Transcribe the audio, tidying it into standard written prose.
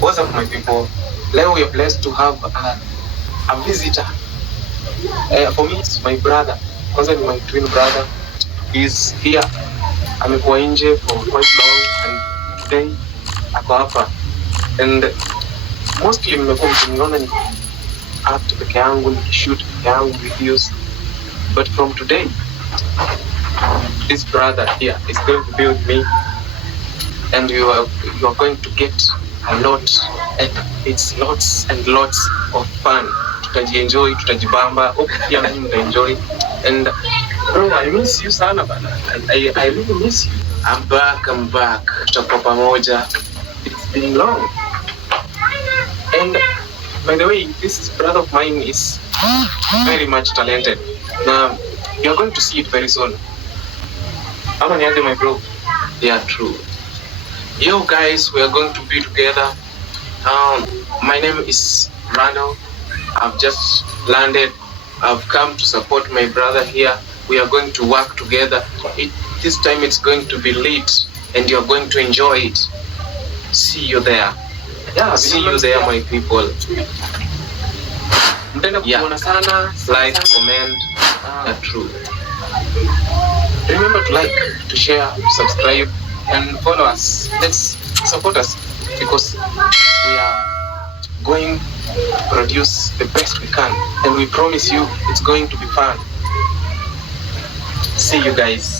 What's up, my people? Leo we are blessed to have a visitor. For me, it's my brother. Kwanza ni my twin brother. He's here. Amekuwa nje for quite long and today ako hapa. And mostly mmekuwa mkiniona ni act peke yangu, nikishoot peke yangu videos. But from today, this brother here is going to be with me, and you are going to get a lot, and it's lots and lots of fun. Tutajienjoy, tutajibamba. Hope pia nanyi mtaenjoy. And bro, I miss you sana bana. I really miss you. I'm back. Tutakuwa pamoja. It's been long. And by the way, this brother of mine is very much talented. Now, you're going to see it very soon. How many are my bro? Yeah, true. Yo guys, we are going to be together. My name is Randall. I've just landed. I've come to support my brother here. We are going to work together. This time it's going to be lit and you're going to enjoy it. See you there. Yeah, see you there, my people. Yeah, like, comment, true. Remember to like, to share, to subscribe, and follow us. Let's support us because we are going to produce the best we can, and we promise you it's going to be fun. See you guys.